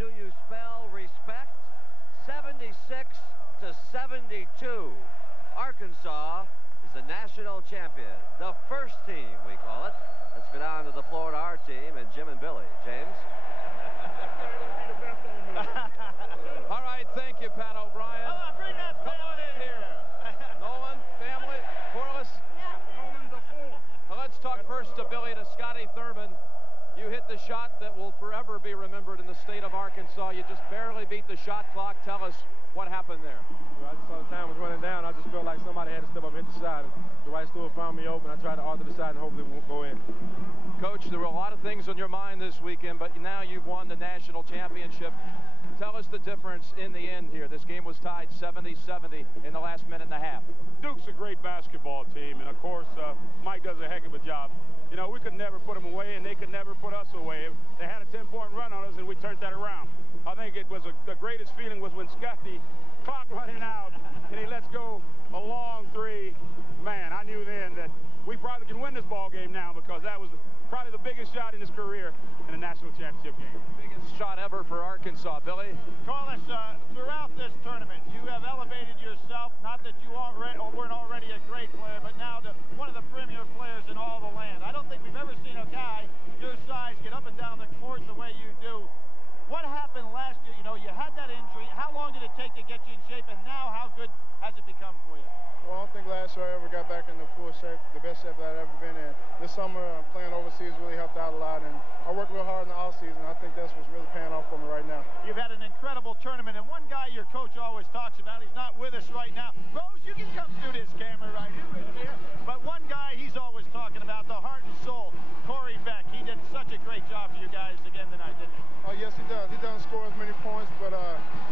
do you spell respect? 76-72. Arkansas is the national champion. The first team, we call it. Let's go down to the floor to our team and Jim and Billy. James? All right, thank you, Pat O'Brien. Come on, bring that family in here. Nolan, family, Corliss. Nolan before. Well, let's talk first to Billy, to Scotty Thurman. You hit the shot that will forever be remembered in the state of Arkansas. You just barely beat the shot clock. Tell us what happened there. Well, I just saw the time was running down. I just felt like somebody had to step up and hit the shot. The right stool found me open. I tried to alter the shot and hopefully it won't go in. Coach, there were a lot of things on your mind this weekend, but now you've won the national championship. Tell us the difference in the end here. This game was tied 70-70 in the last minute and a half. Duke's a great basketball team, and of course, Mike does a heck of a job. You know, we could never put them away, and they could never put us away. They had a 10-point run on us, and we turned that around. I think it was the greatest feeling was when Scotty, clock running out, and he lets go a long three. Man, I knew then that we probably can win this ball game now, because that was probably the biggest shot in his career in a national championship game. Biggest shot ever for Arkansas. Billy? Corliss, throughout this tournament, you have elevated yourself. Not that you weren't already a great player, but now to one of the premier players in all the land. I don't think we've ever seen a guy your size get up and down the court the way you do. What happened last year? You know, you had that injury. How long did it take to get you in shape, and now how good has it become for you? Well, I don't think last year I ever got back into full shape, the best shape that I've ever been in. This summer, playing overseas really helped out a lot, and I worked real hard in the offseason. I think that's what's really paying off for me right now. You've had an incredible tournament, and one guy your coach always talks about, he's not with us right now. Rose, you can come through this camera right here. But one guy he's always talking about, the heart and soul, Corey Beck. He did such a great job for you guys again tonight, didn't he? Oh, yes, he does. He doesn't score as many points, but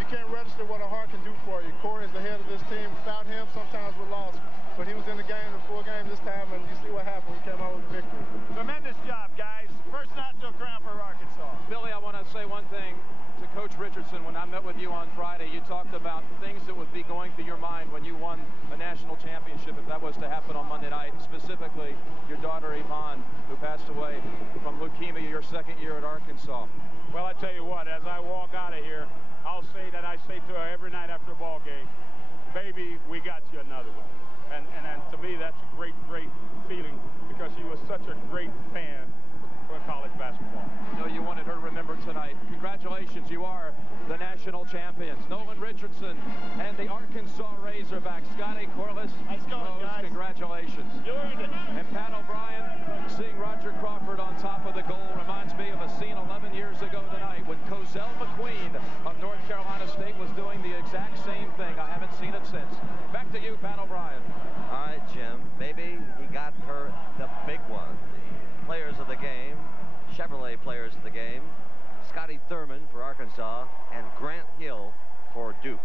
you can't register what a heart can do for you. Corey is the head of this team. Without him, sometimes we're lost. But he was in the game, the full game this time, and you see what happened. We came out with a victory. Tremendous job, guys. First national crown for Arkansas. Billy, I want to say one thing to Coach Richardson. When I met with you on Friday, you talked about things that would be going through your mind when you won a national championship, if that was to happen on Monday night, and specifically your daughter Yvonne, who passed away from leukemia your second year at Arkansas. Well, I tell you what, as I walk out of here, I'll say that I say to her every night after a ball game, baby, we got you another one. And to me, that's a great, great feeling, because she was such a great fan for college basketball. You know, you wanted her remembered tonight. Congratulations, you are the national champions. Nolan Richardson and the Arkansas Razorbacks. Scotty, Corliss, nice going, Rose, guys. Congratulations. You earned it. And Pat O'Brien, seeing Roger Crawford on top of the goal reminds me of a scene 11 years ago tonight when Cozell McQueen of North Carolina State was doing the exact same thing. I haven't seen it since. Back to you, Pat O'Brien. All right, Jim. Maybe he got her the big one. The players of the game, Chevrolet players of the game, Scotty Thurman for Arkansas and Grant Hill for Duke.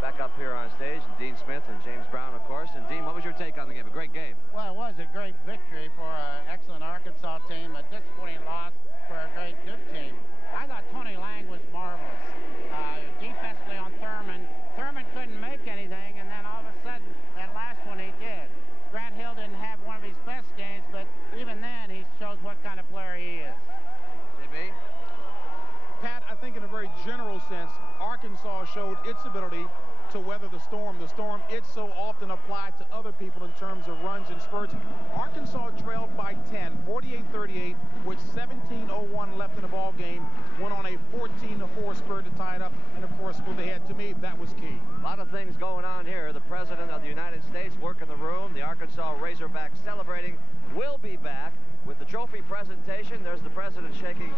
Back up here on stage, and Dean Smith and James Brown, of course. And Dean, what was your take on the game? A great game. Well, it was a great victory for an excellent Arkansas team, a disappointing loss for a great Duke team. I thought Tony Lang was marvelous. Defensively on Thurman. Thurman couldn't make anything, and then all of a sudden, that last one he did. Grant Hill didn't have one of his best games, but even then, he shows what kind of player he is. JB? Pat, I think in a very general sense, Arkansas showed its ability to weather the storm. The storm it so often applied to other people in terms of runs and spurts. Arkansas trailed by 10, 48-38, with 17:01 left in the ball game. Went on a 14-4 spurt to tie it up, and of course, move ahead. To me, that was key. A lot of things going on here. The President of the United States work in the room. The Arkansas Razorbacks celebrating. Will be back with the trophy presentation. There's the President shaking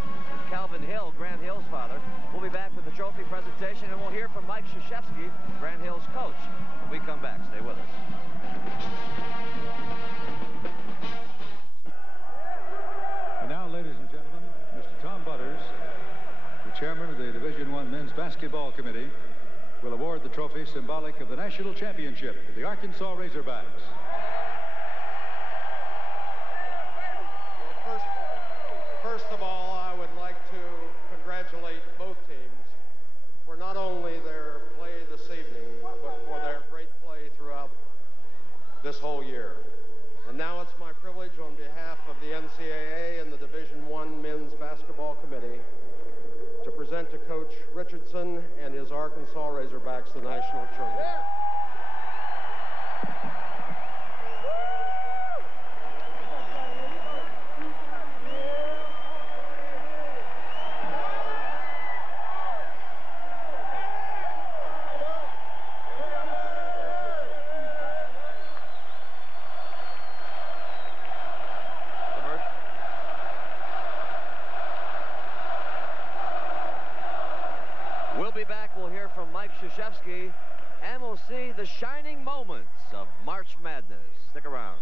Calvin Hill, Grant Hill's father. We'll be back with the trophy presentation, and we'll hear from Mike Krzyzewski, Grant Hill's coach. When we come back, stay with us. And now, ladies and gentlemen, Mr. Tom Butters, the chairman of the Division I Men's Basketball Committee, will award the trophy symbolic of the national championship to the Arkansas Razorbacks. First of all, I would like to congratulate both teams for not only their play this evening, but for their great play throughout this whole year. And now it's my privilege on behalf of the NCAA and the Division I Men's Basketball Committee present to Coach Richardson and his Arkansas Razorbacks the national trophy. We'll be back. We'll hear from Mike Krzyzewski, and we'll see the shining moments of March Madness. Stick around.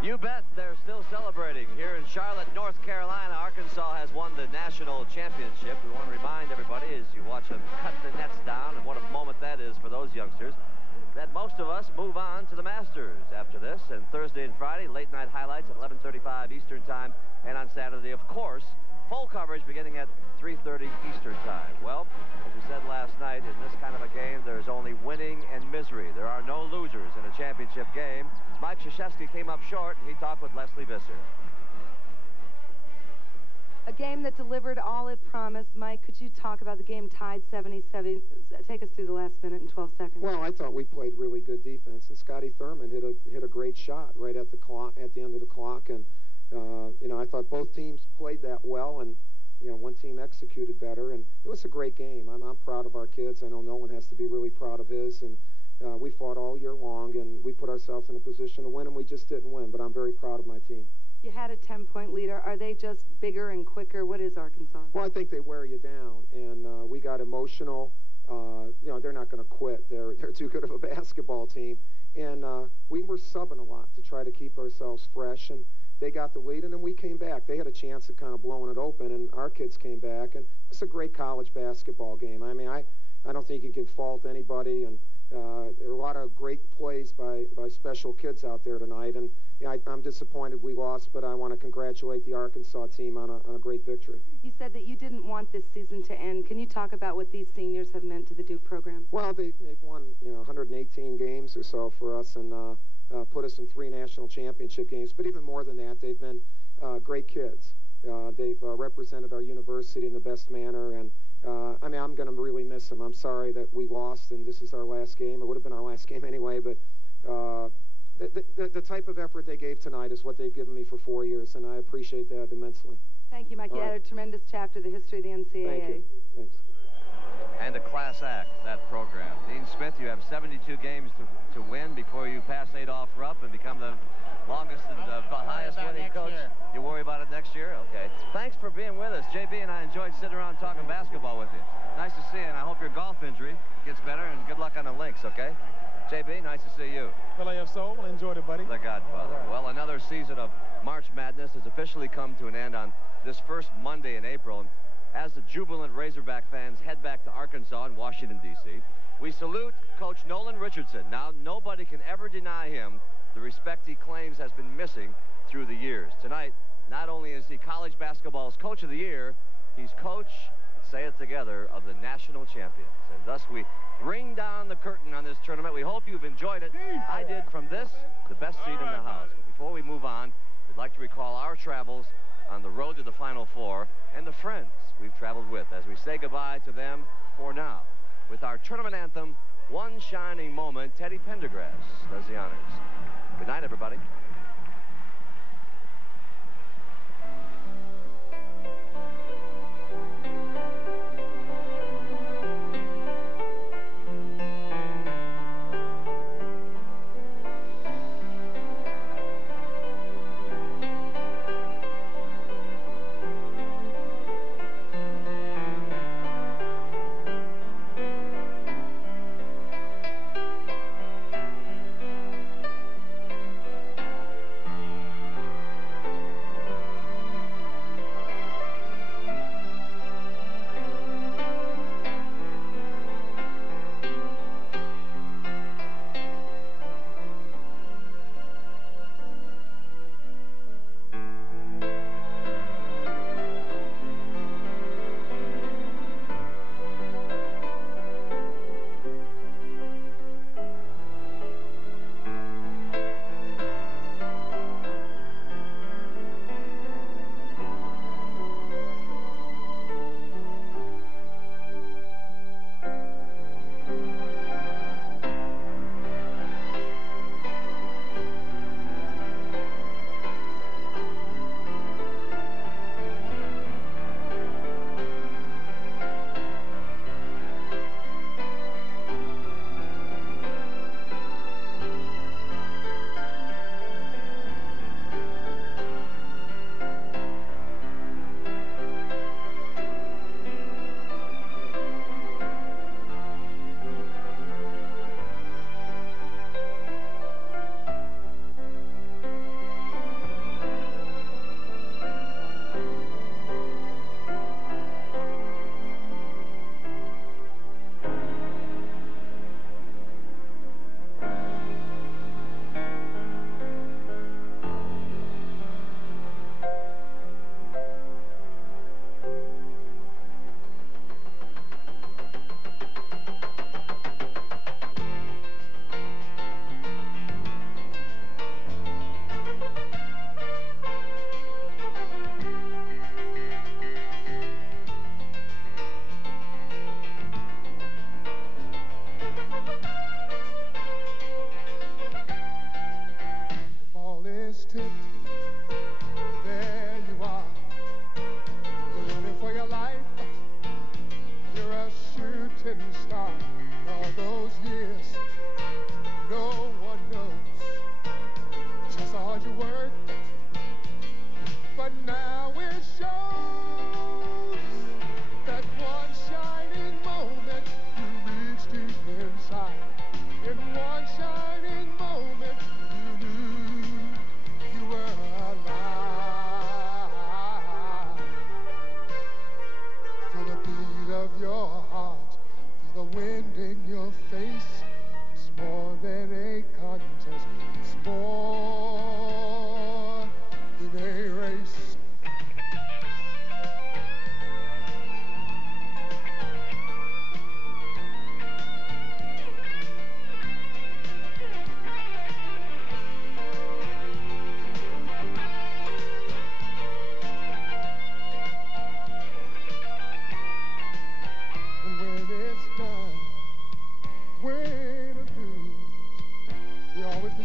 You bet they're still celebrating. Here in Charlotte, North Carolina, Arkansas has won the national championship. We want to remind everybody as you watch them cut the nets down, and what a moment that is for those youngsters, that most of us move on to the Masters after this. And Thursday and Friday, late night highlights at 11:35 Eastern Time. And on Saturday, of course, full coverage beginning at 3:30 Eastern Time. Well, as we said last night, in this kind of a game, there's only winning and misery. There are no losers in a championship game. Mike Krzyzewski came up short, and he talked with Leslie Visser. A game that delivered all it promised. Mike, could you talk about the game tied 77? Take us through the last minute and 12 seconds. Well, I thought we played really good defense, and Scotty Thurman hit a great shot right at the clock, at the end of the clock, and you know, I thought both teams played that well, and you know, one team executed better, and it was a great game. I'm proud of our kids. I know Nolan has to be really proud of his, and we fought all year long, and we put ourselves in a position to win, and we just didn't win. But I'm very proud of my team. You had a 10-point leader. Are they just bigger and quicker? What is Arkansas? Well, I think they wear you down, and we got emotional. You know, they're not going to quit. They're too good of a basketball team, and we were subbing a lot to try to keep ourselves fresh, and they got the lead, and then we came back. They had a chance of kind of blowing it open, and our kids came back, and it's a great college basketball game. I mean, I don't think you can fault anybody, and there are a lot of great plays by special kids out there tonight, and yeah, I'm disappointed we lost, but I want to congratulate the Arkansas team on a great victory. You said that you didn't want this season to end. Can you talk about what these seniors have meant to the Duke program? Well, they've won 118 games or so for us, and put us in 3 national championship games. But even more than that, they've been great kids. They've represented our university in the best manner, and I mean, I'm going to really miss them. I'm sorry that we lost, and this is our last game. It would have been our last game anyway, but the type of effort they gave tonight is what they've given me for 4 years, and I appreciate that immensely. Thank you, Mike. You had a tremendous chapter, the history of the NCAA. Thank you. Thanks. And a class act, that program. Dean Smith, you have 72 games to win before you pass Adolph Rupp and become the longest and highest winning coach. You worry about it next year? Okay. Thanks for being with us. JB and I enjoyed sitting around talking basketball with you. Nice to see you, and I hope your golf injury gets better, and good luck on the links, okay? JB, nice to see you. Well, AFSO, well, enjoyed it, buddy. The Godfather. Well, another season of March Madness has officially come to an end on this first Monday in April. And as the jubilant Razorback fans head back to Arkansas and Washington, D.C., we salute Coach Nolan Richardson. Now, nobody can ever deny him the respect he claims has been missing through the years. Tonight, not only is he college basketball's Coach of the Year, he's coach, say it together, of the national champions. And thus we bring down the curtain on this tournament. We hope you've enjoyed it. I did from this, the best seat in the house. But before we move on, we'd like to recall our travels on the road to the Final Four and the friends we've traveled with as we say goodbye to them for now. With our tournament anthem, One Shining Moment, Teddy Pendergrass does the honors. Good night, everybody.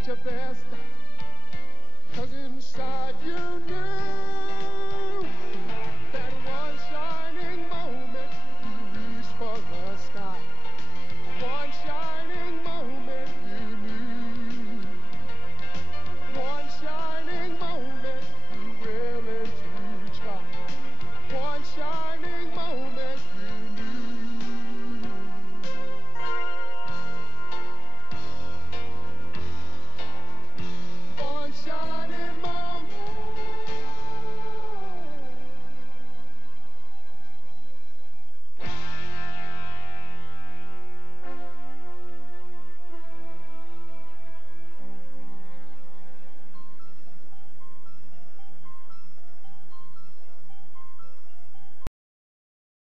your best, 'cause inside you knew